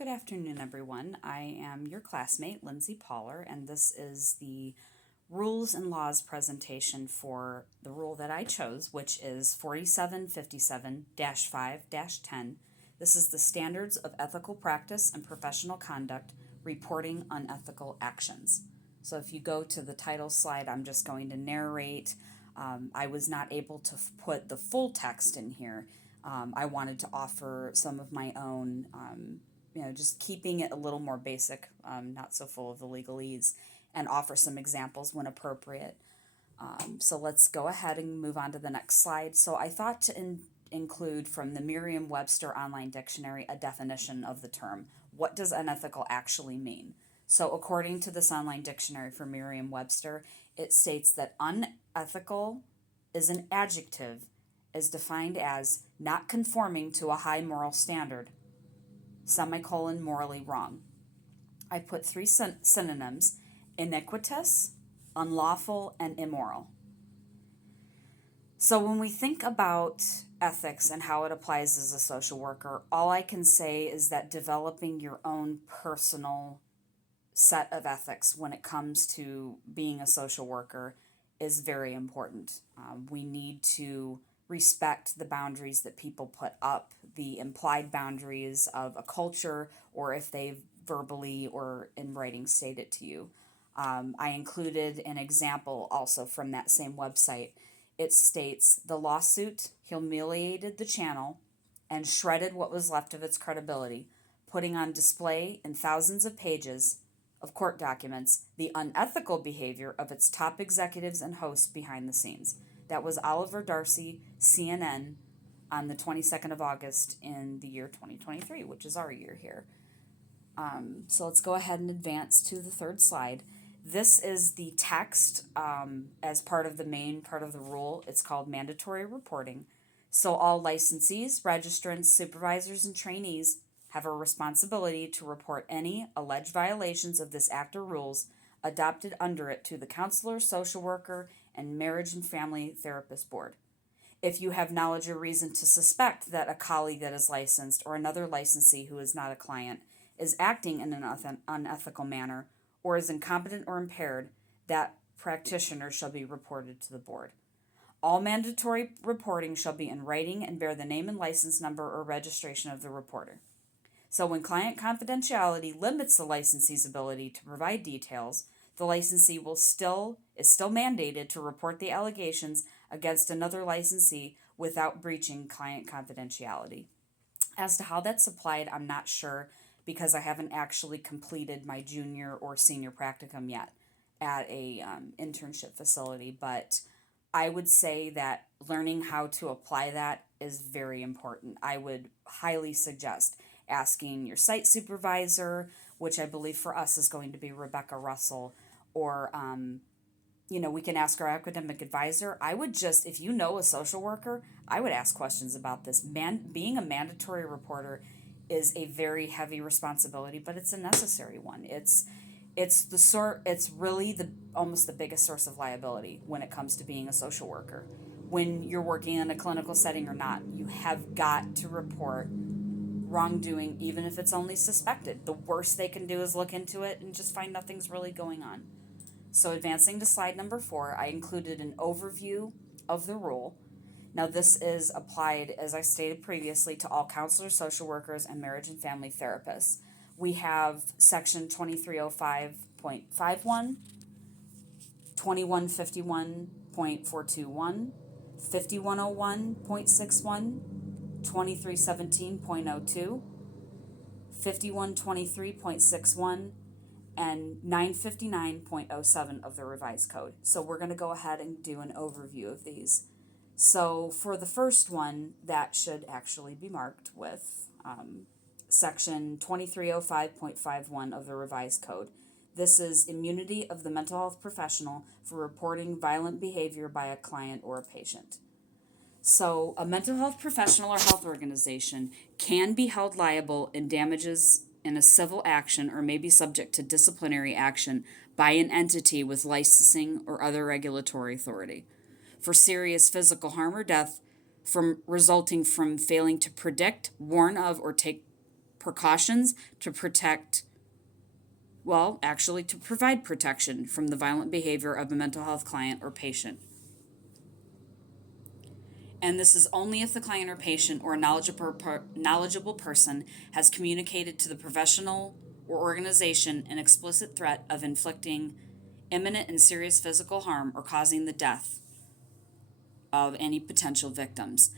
Good afternoon, everyone. I am your classmate, Lindsay Paller, and this is the rules and laws presentation for the rule that I chose, which is 4757 5 10. This is the Standards of Ethical Practice and Professional Conduct Reporting Unethical Actions. So if you go to the title slide, I'm just going to narrate. I was not able to put the full text in here. I wanted to offer some of my own, just keeping it a little more basic, not so full of the legalese, and offer some examples when appropriate. So let's go ahead and move on to the next slide. So I thought to include from the Merriam-Webster Online Dictionary a definition of the term. What does unethical actually mean? So according to this online dictionary for Merriam-Webster, it states that unethical is an adjective as defined as not conforming to a high moral standard, semicolon, morally wrong. I put three synonyms: iniquitous, unlawful, and immoral. So when we think about ethics and how it applies as a social worker, all I can say is that developing your own personal set of ethics when it comes to being a social worker is very important. We need to respect the boundaries that people put up, the implied boundaries of a culture, or if they've verbally or in writing state it to you. I included an example also from that same website. It states the lawsuit humiliated the channel and shredded what was left of its credibility, putting on display in thousands of pages of court documents the unethical behavior of its top executives and hosts behind the scenes. That was Oliver Darcy, CNN, on the 22nd of August in the year 2023, which is our year here. So let's go ahead and advance to the third slide. This is the text as part of the main part of the rule. It's called mandatory reporting. So all licensees, registrants, supervisors, and trainees have a responsibility to report any alleged violations of this act or rules adopted under it to the counselor, social worker, and marriage and family therapist board. If you have knowledge or reason to suspect that a colleague that is licensed or another licensee who is not a client is acting in an unethical manner or is incompetent or impaired, that practitioner shall be reported to the board. All mandatory reporting shall be in writing and bear the name and license number or registration of the reporter. So when client confidentiality limits the licensee's ability to provide details, the licensee is still mandated to report the allegations against another licensee without breaching client confidentiality. As to how that's applied, I'm not sure because I haven't actually completed my junior or senior practicum yet at a internship facility, but I would say that learning how to apply that is very important. I would highly suggest asking your site supervisor, which I believe for us is going to be Rebecca Russell, or we can ask our academic advisor. I would just, if you know a social worker, I would ask questions about this. Being a mandatory reporter is a very heavy responsibility, but it's a necessary one. It's really almost the biggest source of liability when it comes to being a social worker. When you're working in a clinical setting or not, you have got to report wrongdoing, even if it's only suspected. The worst they can do is look into it and just find nothing's really going on. So advancing to slide number 4, I included an overview of the rule. Now this is applied, as I stated previously, to all counselors, social workers, and marriage and family therapists. We have section 2305.51, 2151.421, 5101.61, 2317.02, 5123.61, and 959.07 of the revised code. So we're going to go ahead and do an overview of these. So for the first one, that should actually be marked with section 2305.51 of the revised code. This is immunity of the mental health professional for reporting violent behavior by a client or a patient. So a mental health professional or health organization can be held liable in damages in a civil action or may be subject to disciplinary action by an entity with licensing or other regulatory authority for serious physical harm or death resulting from failing to predict, warn of, or take precautions to protect, well, actually to provide protection from the violent behavior of a mental health client or patient. And this is only if the client or patient or a knowledgeable person has communicated to the professional or organization an explicit threat of inflicting imminent and serious physical harm or causing the death of any potential victims.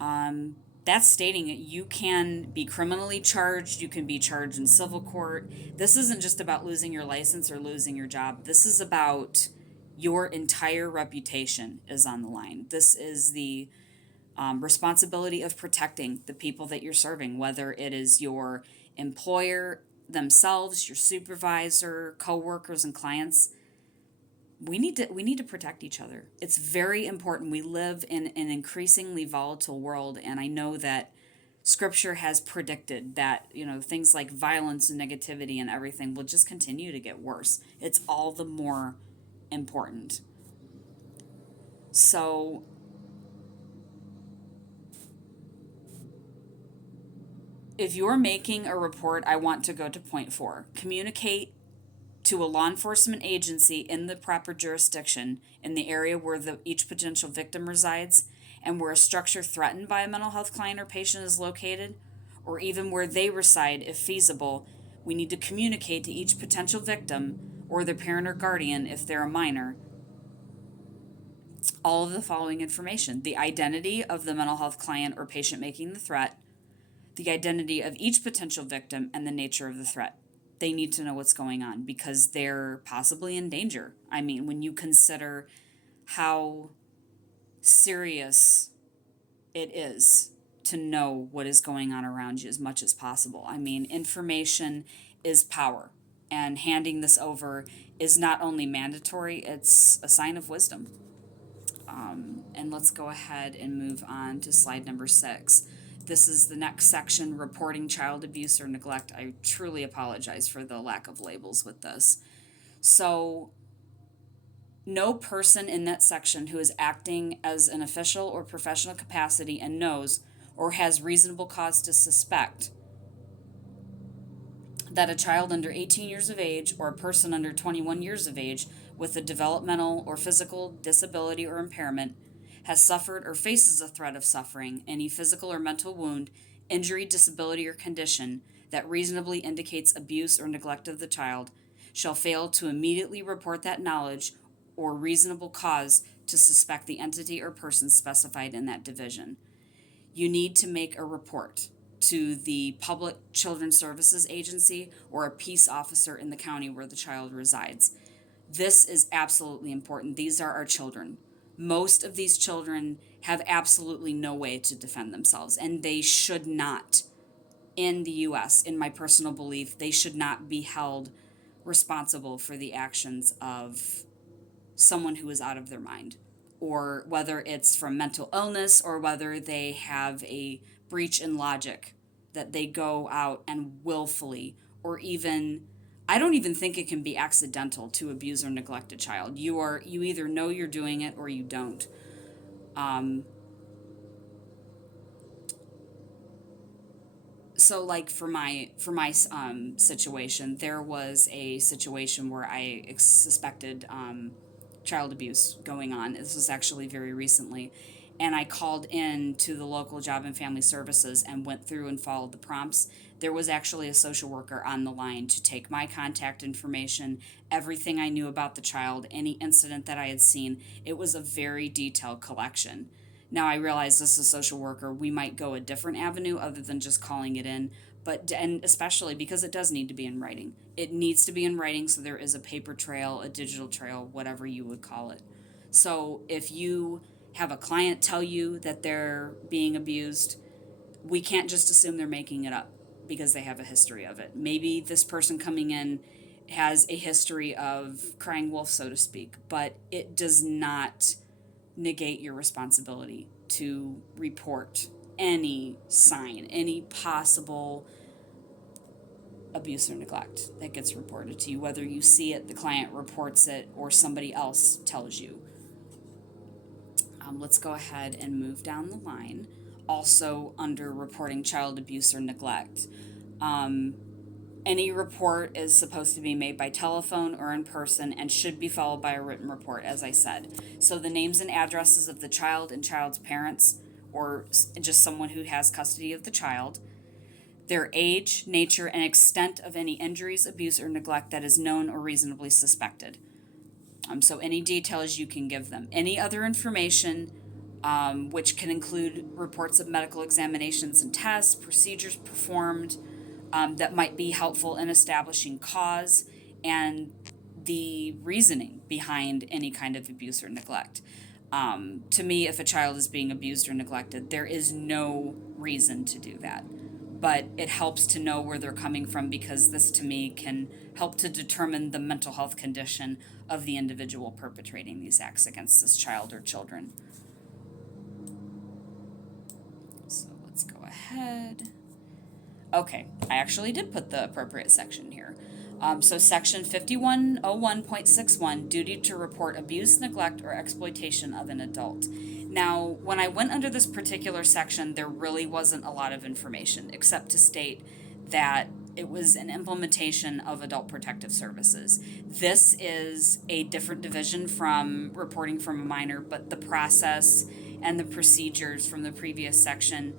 That's stating it. You can be criminally charged, you can be charged in civil court. This isn't just about losing your license or losing your job. This is about your entire reputation is on the line. This is the responsibility of protecting the people that you're serving, whether it is your employer themselves, your supervisor, coworkers, and clients. We need to protect each other. It's very important. We live in an increasingly volatile world, and I know that Scripture has predicted that things like violence and negativity and everything will just continue to get worse. It's all the more important. So if you're making a report, I want to go to point 4. Communicate to a law enforcement agency in the proper jurisdiction in the area where each potential victim resides and where a structure threatened by a mental health client or patient is located, or even where they reside if feasible. We need to communicate to each potential victim or their parent or guardian if they're a minor all of the following information: the identity of the mental health client or patient making the threat, the identity of each potential victim, and the nature of the threat. They need to know what's going on because they're possibly in danger. I mean, when you consider how serious it is to know what is going on around you as much as possible. I mean, information is power, and handing this over is not only mandatory, it's a sign of wisdom. And let's go ahead and move on to slide number 6. This is the next section, reporting child abuse or neglect. I truly apologize for the lack of labels with this. So, no person in that section who is acting as an official or professional capacity and knows or has reasonable cause to suspect that a child under 18 years of age or a person under 21 years of age with a developmental or physical disability or impairment has suffered or faces a threat of suffering any physical or mental wound, injury, disability, or condition that reasonably indicates abuse or neglect of the child shall fail to immediately report that knowledge or reasonable cause to suspect the entity or person specified in that division. You need to make a report to the Public Children's Services Agency or a peace officer in the county where the child resides. This is absolutely important. These are our children. Most of these children have absolutely no way to defend themselves, and they should not, in the U.S., in my personal belief, they should not be held responsible for the actions of someone who is out of their mind, or whether it's from mental illness or whether they have a breach in logic that they go out and willfully, or even, I don't even think it can be accidental to abuse or neglect a child. You either know you're doing it or you don't. So like for my situation, there was a situation where I suspected child abuse going on. This was actually very recently. And I called in to the local job and family services and went through and followed the prompts. There was actually a social worker on the line to take my contact information, everything I knew about the child, any incident that I had seen. It was a very detailed collection. Now I realize this is a social worker. We might go a different avenue other than just calling it in, and especially because it does need to be in writing. It needs to be in writing so there is a paper trail, a digital trail, whatever you would call it. So if you have a client tell you that they're being abused, we can't just assume they're making it up because they have a history of it. Maybe this person coming in has a history of crying wolf, so to speak, but it does not negate your responsibility to report any sign, any possible abuse or neglect that gets reported to you, whether you see it, the client reports it, or somebody else tells you. Let's go ahead and move down the line. Also under reporting child abuse or neglect, Any report is supposed to be made by telephone or in person and should be followed by a written report, as I said. So the names and addresses of the child and child's parents, or just someone who has custody of the child, their age, nature, and extent of any injuries, abuse, or neglect that is known or reasonably suspected. So any details you can give them. Any other information, which can include reports of medical examinations and tests, procedures performed, that might be helpful in establishing cause and the reasoning behind any kind of abuse or neglect. To me, if a child is being abused or neglected, there is no reason to do that. But it helps to know where they're coming from, because this to me can help to determine the mental health condition of the individual perpetrating these acts against this child or children. So let's go ahead. Okay, I actually did put the appropriate section here. So section 5101.61, duty to report abuse, neglect, or exploitation of an adult. Now, when I went under this particular section, there really wasn't a lot of information, except to state that it was an implementation of Adult Protective Services. This is a different division from reporting from a minor, but the process and the procedures from the previous section,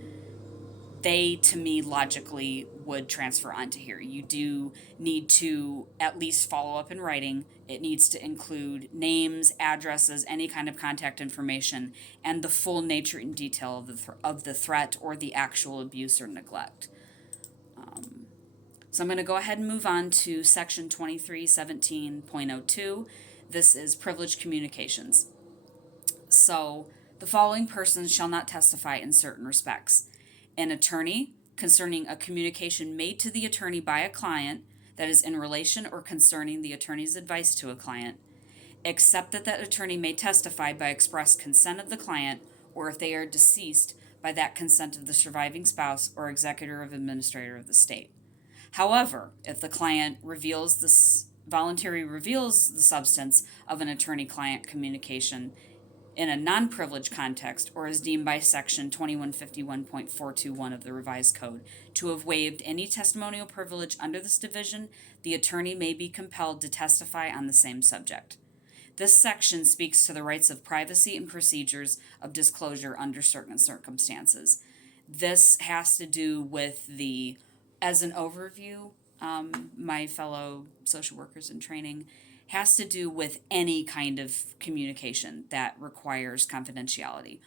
they, to me, logically would transfer onto here. You do need to at least follow up in writing. It needs to include names, addresses, any kind of contact information, and the full nature and detail of the threat or the actual abuse or neglect. So I'm going to go ahead and move on to section 2317.02. This is privileged communications. So the following persons shall not testify in certain respects: an attorney concerning a communication made to the attorney by a client that is in relation or concerning the attorney's advice to a client, except that attorney may testify by express consent of the client, or if they are deceased, by that consent of the surviving spouse or executor of administrator of the state. However, if the client voluntarily reveals the substance of an attorney-client communication in a non-privileged context, or is deemed by section 2151.421 of the revised code to have waived any testimonial privilege under this division, the attorney may be compelled to testify on the same subject. This section speaks to the rights of privacy and procedures of disclosure under certain circumstances. This has to do with as an overview, my fellow social workers in training, has to do with any kind of communication that requires confidentiality.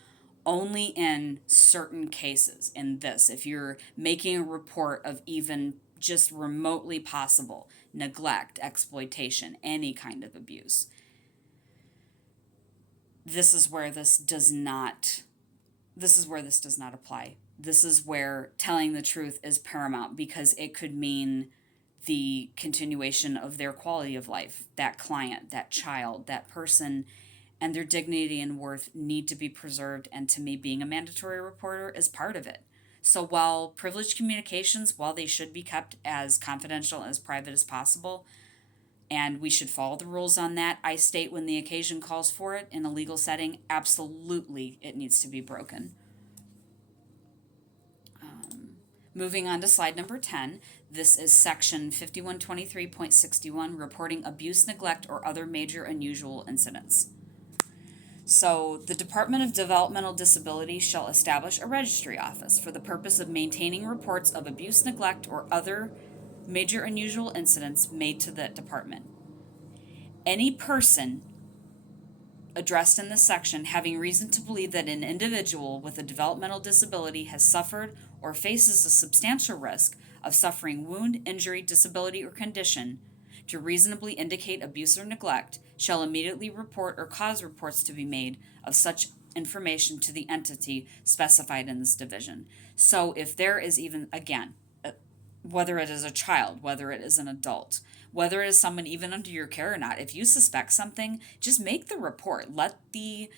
Only in certain cases, in this, if you're making a report of even just remotely possible neglect, exploitation, any kind of abuse, this is where this does not apply. This is where telling the truth is paramount, because it could mean the continuation of their quality of life. That client, that child, that person, and their dignity and worth need to be preserved, and to me, being a mandatory reporter is part of it. So while privileged communications, while they should be kept as confidential, as private as possible, and we should follow the rules on that, I state when the occasion calls for it in a legal setting, absolutely it needs to be broken. Moving on to slide number 10, this is section 5123.61, reporting abuse, neglect, or other major unusual incidents. So the Department of Developmental Disability shall establish a registry office for the purpose of maintaining reports of abuse, neglect, or other major unusual incidents made to that department. Any person addressed in this section having reason to believe that an individual with a developmental disability has suffered or faces a substantial risk of suffering wound, injury, disability, or condition to reasonably indicate abuse or neglect shall immediately report or cause reports to be made of such information to the entity specified in this division. So if there is even, again, whether it is a child, whether it is an adult, whether it is someone even under your care or not, if you suspect something, just make the report. Let the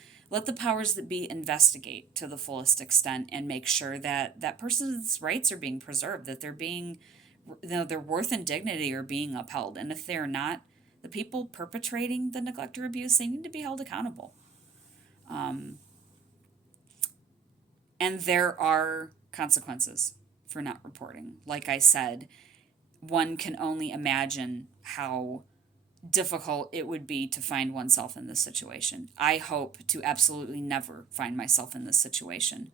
powers that be investigate to the fullest extent and make sure that that person's rights are being preserved, that they're being, their worth and dignity are being upheld. And if they're not, the people perpetrating the neglect or abuse, they need to be held accountable. And there are consequences for not reporting. Like I said, one can only imagine how difficult it would be to find oneself in this situation. I hope to absolutely never find myself in this situation.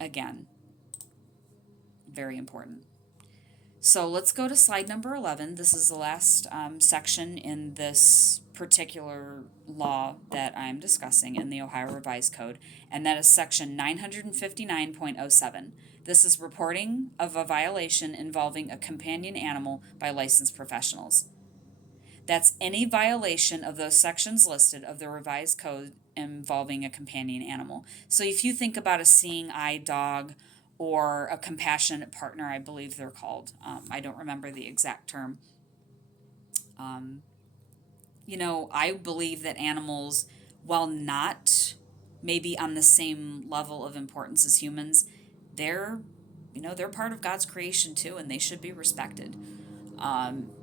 Again, very important. So let's go to slide number 11. This is the last section in this particular law that I'm discussing in the Ohio Revised Code, and that is section 959.07. This is reporting of a violation involving a companion animal by licensed professionals. That's any violation of those sections listed of the Revised Code involving a companion animal. So if you think about a seeing eye dog or a compassionate partner, I believe they're called. I don't remember the exact term. I believe that animals, while not maybe on the same level of importance as humans, they're part of God's creation too, and they should be respected.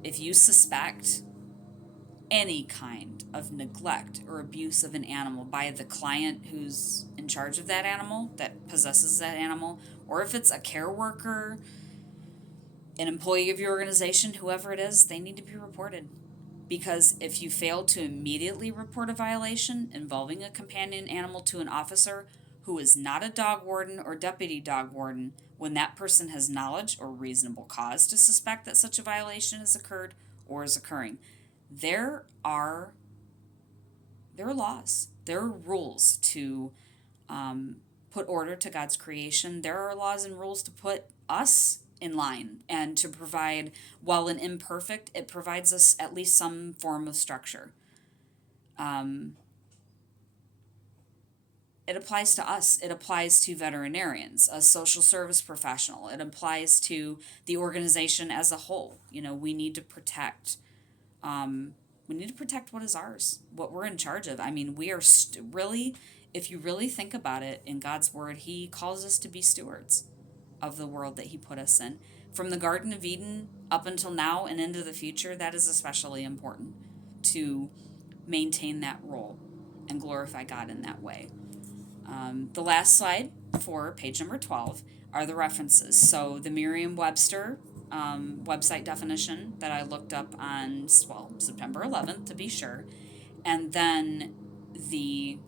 If you suspect any kind of neglect or abuse of an animal by the client who's in charge of that animal, that possesses that animal, or if it's a care worker, an employee of your organization, whoever it is, they need to be reported. Because if you fail to immediately report a violation involving a companion animal to an officer who is not a dog warden or deputy dog warden, when that person has knowledge or reasonable cause to suspect that such a violation has occurred or is occurring, there are laws, there are rules to put order to God's creation. There are laws and rules to put us in line and to provide, while an imperfect, it provides us at least some form of structure. It applies to us. It applies to veterinarians, a social service professional. It applies to the organization as a whole. We need to protect. We need to protect what is ours, what we're in charge of. I mean, we are really, if you really think about it, in God's word, He calls us to be stewards of the world that He put us in. From the Garden of Eden up until now and into the future, that is especially important to maintain that role and glorify God in that way. The last slide for page number 12 are the references. So the Merriam-Webster website definition that I looked up on, September 11th to be sure, and then the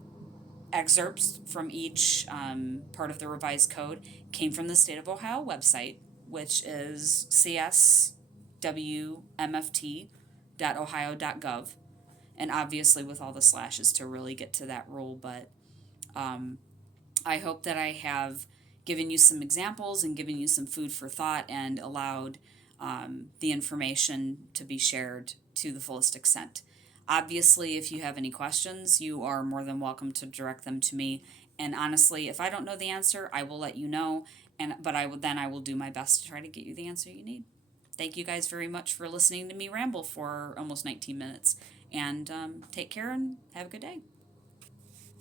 excerpts from each part of the revised code came from the State of Ohio website, which is cswmft.ohio.gov, and obviously with all the slashes to really get to that rule, but I hope that I have given you some examples and given you some food for thought and allowed the information to be shared to the fullest extent. Obviously, if you have any questions, you are more than welcome to direct them to me. And honestly, if I don't know the answer, I will let you know. But I will do my best to try to get you the answer you need. Thank you guys very much for listening to me ramble for almost 19 minutes. And take care and have a good day.